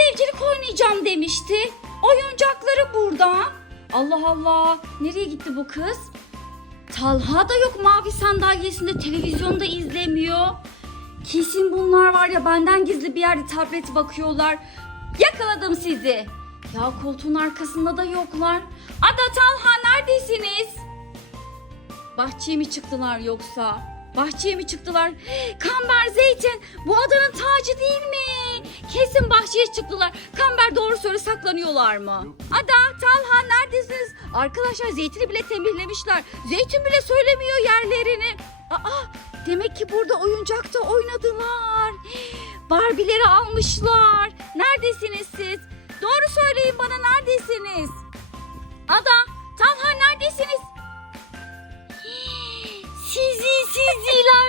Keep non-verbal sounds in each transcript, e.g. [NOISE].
evcilik oynayacağım demişti. Oyuncakları burada. Allah Allah. Nereye gitti bu kız? Talha da yok mavi sandalyesinde televizyonda izlemiyor. Kesin bunlar var ya benden gizli bir yerde tablet bakıyorlar. Yakaladım sizi. Ya koltuğun arkasında da yoklar. Ada Talha neredesiniz? Bahçeye mi çıktılar yoksa? Bahçeye mi çıktılar? Kamber Zeytin bu adanın tacı değil mi? Kesin bahçeye çıktılar. Kamber doğru söyle saklanıyorlar mı? Ada, Talha neredesiniz? Arkadaşlar Zeytin'i bile tembihlemişler. Zeytin bile söylemiyor yerlerini. Aa, demek ki burada oyuncakta oynadılar. Barbie'leri almışlar. Neredesiniz siz? Doğru söyleyin bana neredesiniz? Ada, Talha neredesiniz? [GASPS] Sizi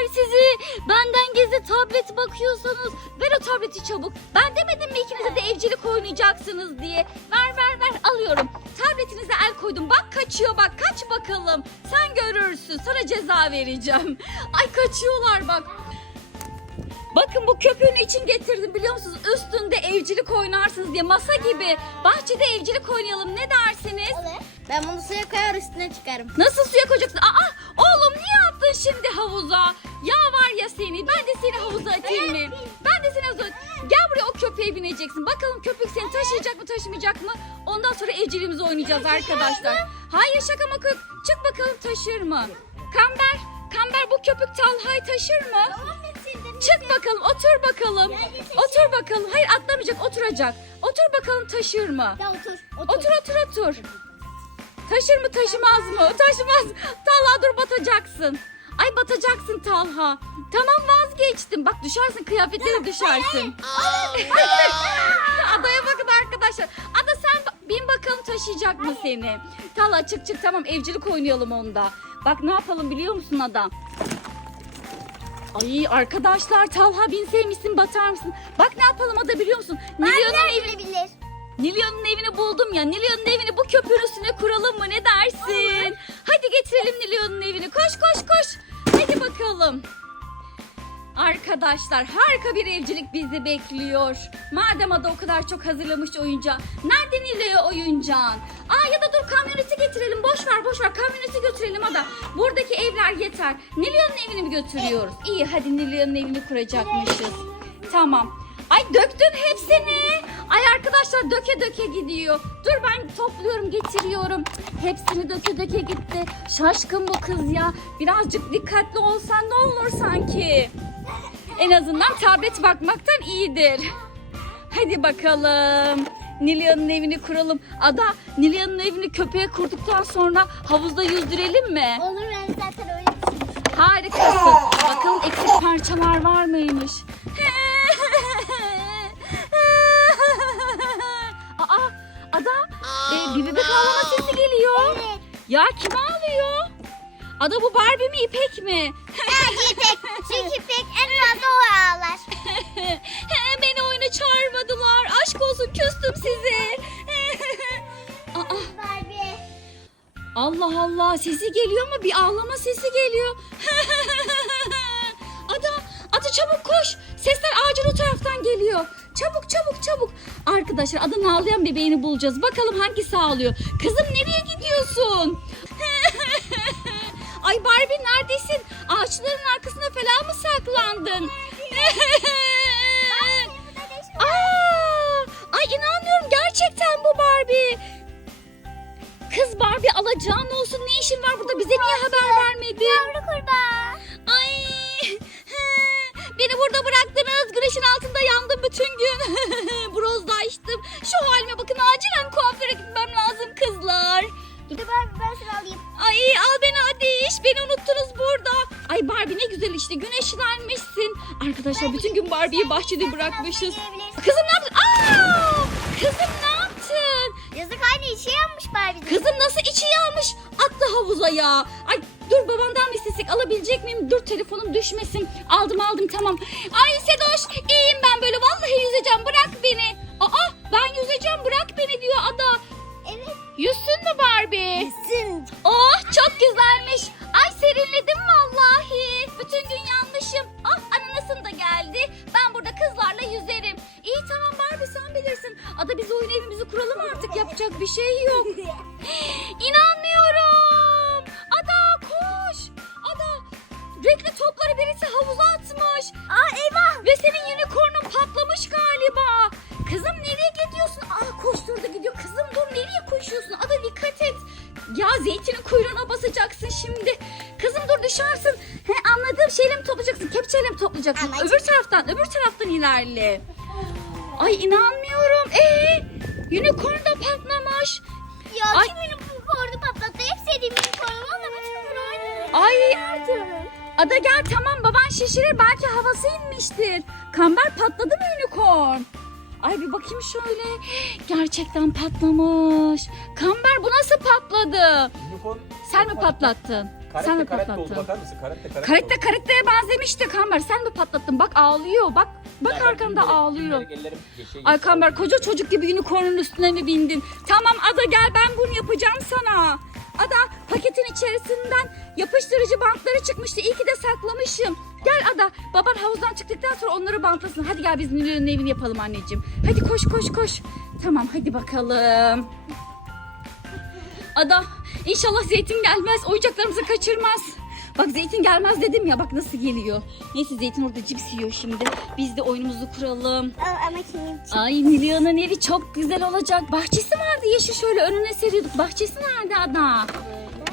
siziler sizi benden gizli tablet bakıyorsanız ver o tableti çabuk. Ben demedim mi ikinize de evcilik oynayacaksınız diye. Ver ver ver alıyorum. Tabletinize el koydum bak kaçıyor bak kaç bakalım. Sen görürsün sana ceza vereceğim. [LAUGHS] Ay kaçıyorlar bak. Bakın bu köpüğünü için getirdim biliyor musunuz? Üstünde evcilik oynarsınız diye masa gibi. Bahçede evcilik oynayalım ne dersiniz? Ben bunu suya koyar üstüne çıkarım. Nasıl suya koyacaksın? Aa oğlum niye attın şimdi havuza? Ya var ya seni ben de seni havuza atayım mı? Ben de seni havuza Gel buraya o köpeğe bineceksin. Bakalım köpek seni taşıyacak mı taşımayacak mı? Ondan sonra evciliğimizi oynayacağız arkadaşlar. Hayır şaka maka. Çık bakalım taşır mı? Kamber, Kamber bu köpek Talha'yı taşır mı? Çık bakalım otur bakalım. Otur bakalım. Hayır atlamayacak oturacak. Otur bakalım taşır mı? Ya otur. Otur otur otur. Taşır mı taşımaz mı? Taşımaz. Talha dur batacaksın. Ay batacaksın Talha. Tamam vazgeçtim. Bak düşersin kıyafetleri düşersin. Adaya bakın arkadaşlar. Ada sen bin bakalım taşıyacak mı seni? Talha çık çık tamam evcilik oynayalım onda. Bak ne yapalım biliyor musun Ada? Ay arkadaşlar Talha binseymişsin batar mısın? Bak ne yapalım Ada biliyor musun? Nilyon'un evi bilir. Nilyon'un evini buldum ya. Nilyon'un evini bu köprünün üstüne kuralım mı? Ne dersin? Hadi getirelim Nilyon'un evini. Koş koş koş. Bakalım. Arkadaşlar harika bir evcilik bizi bekliyor. Madem ada o kadar çok hazırlamış oyuncağı. Nerede Nilay oyuncağın? Aa ya da dur kamyoneti getirelim. Boş ver boş ver kamyoneti götürelim ada. Buradaki evler yeter. Nilyon'un evini mi götürüyoruz? İyi hadi Nilyon'un evini kuracakmışız. Tamam. Ay döktün hepsini. Ay arkadaşlar döke döke gidiyor. Dur ben topluyorum getiriyorum. Hepsini döke döke gitti. Şaşkın bu kız ya. Birazcık dikkatli olsan ne olur sanki. En azından tablet bakmaktan iyidir. Hadi bakalım. Nilya'nın evini kuralım. Ada Nilya'nın evini köpeğe kurduktan sonra havuzda yüzdürelim mi? Olur ben zaten öyle. Harikasın. Bakalım eksik parçalar var mıymış? E, bir bebek ağlama sesi geliyor. Evet. Ya kim ağlıyor? Ada bu Barbie mi İpek mi? Bence İpek. Çünkü İpek en fazla o ağlar. [LAUGHS] Beni oyuna çağırmadılar. Aşk olsun küstüm size. [LAUGHS] Aa, Barbie. Allah Allah sesi geliyor mu? Bir ağlama sesi geliyor. [LAUGHS] Ada, Ada çabuk koş. Sesler ağacın o taraftan geliyor. Çabuk çabuk çabuk. Arkadaşlar Ada'nın ağlayan bebeğini bulacağız. Bakalım hangisi ağlıyor. Kızım nereye gidiyorsun? [LAUGHS] Ay Barbie neredesin? Ağaçların arkasına falan mı saklandın? Bütün gün. [LAUGHS] Brozlaştım. Şu halime bakın acilen kuaföre gitmem lazım kızlar. Dur Barbie ben seni alayım. Ay al beni Ateş. Beni unuttunuz burada. Ay Barbie ne güzel işte güneşlenmişsin. Arkadaşlar bütün gün Barbie'yi bahçede bırakmışız. Kızım ne yaptın? Aa! Kızım ne yaptın? Yazık aynı işe yanmış Barbie. Kızım nasıl içi yanmış? Atla havuza ya. Ay dur babandan mı istesek alabilecek miyim? Dur telefonum düşmesin. Aldım aldım tamam. Ay Sedoş iyiyim ben böyle vallahi yüzeceğim bırak beni. Aa ben yüzeceğim bırak beni diyor ada. Evet. Yüzsün mü Barbie? Kesin. Oh çok güzelmiş. Ay serinledim vallahi. Bütün gün yanmışım. Ah ananasım da geldi. Ben burada kızlarla yüzerim. İyi tamam Barbie sen bilirsin. Ada biz oyun evimizi kuralım artık yapacak bir şey yok. [LAUGHS] İnanmıyorum. Ada koş. Ada renkli topları birisi havuza atmış. Aa eyvah. Ve senin unicornun zeytinin kuyruğuna basacaksın şimdi. Kızım dur düşersin. He anladığım şeyle mi toplayacaksın? Kepçeyle mi toplayacaksın? Ama- Öbür taraftan, öbür taraftan ilerle. Ay inanmıyorum. Ee, unicorn da patlamış. Ya Ay. kim unicornu patlattı? Hep sevdiğim unicornum ama oynuyorum. Ay Ada gel tamam baban şişirir belki havası inmiştir. Kamber patladı mı unicorn? Ay bir bakayım şöyle. Gerçekten patlamış. Kamber bu nasıl patladı? Unicorn Sen mi patlattın? Sen mi karette karette oldu patlattın? bakar mısın? Karette karette Karette oldu. karetteye benzemişti Kamber. Sen mi patlattın? Bak ağlıyor. Bak bak Ya ben arkanda bilmiyorum, ağlıyor. bilmiyorum, ellerim Ay geçe Kamber oldu. koca çocuk gibi unicornun üstüne mi bindin? Tamam Ada gel ben bunu yapacağım sana. Ada paketin içerisinden yapıştırıcı bantları çıkmıştı. İyi ki de saklamışım. Gel Ada baban havuzdan çıktıktan sonra onları bantlasın. Hadi gel biz Nilo'nun evini yapalım anneciğim. Hadi koş koş koş. Tamam hadi bakalım. Ada inşallah zeytin gelmez. Oyuncaklarımızı kaçırmaz. Bak zeytin gelmez dedim ya bak nasıl geliyor. Neyse zeytin orada cips yiyor şimdi. Biz de oyunumuzu kuralım. Aa, Ama kimin Ay Nilya'nın evi çok güzel olacak. Bahçesi vardı yeşil şöyle önüne seriyorduk. Bahçesi nerede Ada?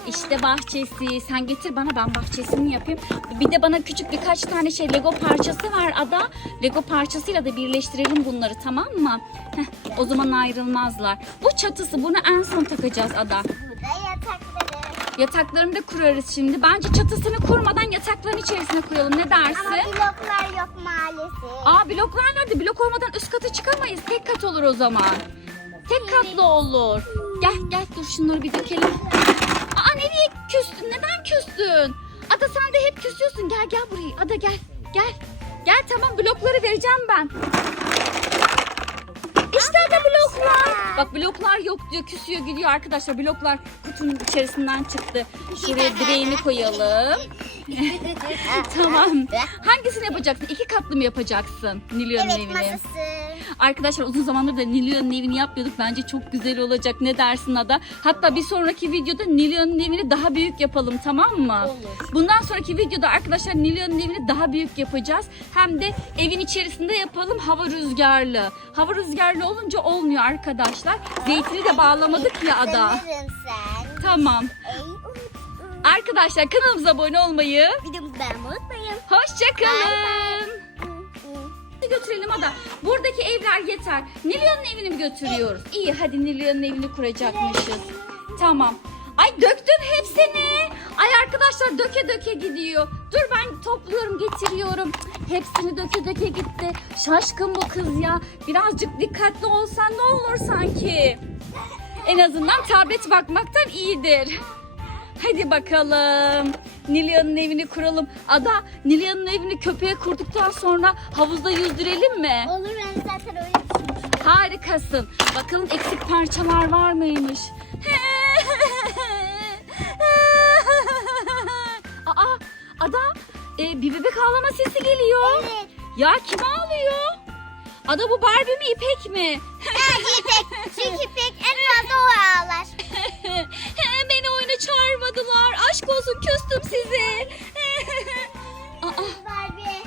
İşte bahçesi. Sen getir bana ben bahçesini yapayım. Bir de bana küçük birkaç tane şey Lego parçası var Ada. Lego parçasıyla da birleştirelim bunları tamam mı? Heh, o zaman ayrılmazlar. Bu çatısı bunu en son takacağız Ada. Yataklarını da kurarız şimdi. Bence çatısını kurmadan yatakların içerisine koyalım. Ne Ama dersin? bloklar yok maalesef. Aa bloklar nerede? Blok olmadan üst kata çıkamayız. Tek kat olur o zaman. Tek katlı olur. Gel gel dur şunları bir dökelim. Aa nereye küstün? Neden küstün? Ada sen de hep küsüyorsun. Gel gel buraya. Ada gel. Gel. Gel tamam blokları vereceğim ben. İşte ada bloklar. Bak bloklar yok diyor küsüyor gidiyor arkadaşlar. Bloklar kutunun içerisinden çıktı. Şuraya direğini koyalım. [LAUGHS] tamam. Hangisini yapacaksın? İki katlı mı yapacaksın Nilya'nın Evet evini? masası. Arkadaşlar uzun zamandır da Nilya'nın evini yapmıyorduk. Bence çok güzel olacak. Ne dersin Ada? Hatta bir sonraki videoda Nilya'nın evini daha büyük yapalım tamam mı? Olur. Bundan sonraki videoda arkadaşlar Nilya'nın evini daha büyük yapacağız. Hem de evin içerisinde yapalım hava rüzgarlı. Hava rüzgarlı olunca olmuyor arkadaşlar. Zeytini de bağlamadık ya Ada. Sanırım sen. Tamam. Arkadaşlar kanalımıza abone olmayı, Videomuzu beğenmeyi unutmayın. hoşçakalın. Götürelim ada. Buradaki evler yeter. Nilya'nın evini mi götürüyoruz? İyi hadi Nilya'nın evini kuracakmışız. Tamam. Ay döktün hepsini. Ay arkadaşlar döke döke gidiyor. Dur ben topluyorum getiriyorum. Hepsini döke döke gitti. Şaşkın bu kız ya. Birazcık dikkatli olsan ne olur sanki. En azından tablet bakmaktan iyidir. Hadi bakalım. Nilya'nın evini kuralım. Ada Nilya'nın evini köpeğe kurduktan sonra havuzda yüzdürelim mi? Olur ben zaten öyle düşünmüştüm. Harikasın. Bakalım eksik parçalar var mıymış? [LAUGHS] Aa, Ada e, bir bebek ağlama sesi geliyor. Evet. Ya kim ağlıyor? Ada bu Barbie mi İpek mi? Bence İpek. [LAUGHS] Çünkü İpek en fazla o ağlar. Çağırmadılar. Aşk olsun küstüm. [LAUGHS] Aa, Barbie.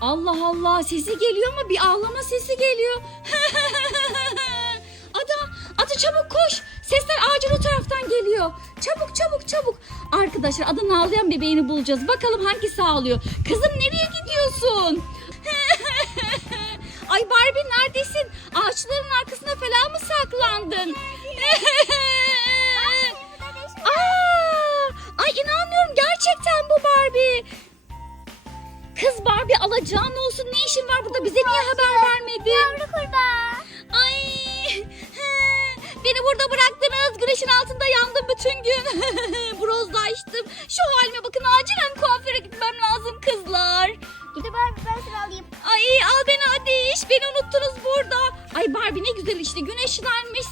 Allah Allah sesi geliyor ama bir ağlama sesi geliyor. [LAUGHS] Ada, Ada çabuk koş. Sesler ağacın o taraftan geliyor. Çabuk çabuk çabuk. Arkadaşlar Ada'nın ağlayan bebeğini bulacağız. Bakalım hangisi ağlıyor. Kızım nereye gidiyorsun? [LAUGHS] Ay Barbie neredesin? Ağaçların arkasına falan mı saklandın? Gerçekten bu Barbie. Kız Barbie alacağın olsun ne işin var burada bize niye haber vermedin? Yavru kurbağa. Ay [LAUGHS] beni burada bıraktınız güneşin altında yandım bütün gün. [LAUGHS] Brozlaştım. Şu halime bakın acilen kuaföre gitmem lazım kızlar. Gidip Barbie ben seni alayım. Ay al beni Ateş beni unuttunuz burada. Ay Barbie ne güzel işte güneşlenmiş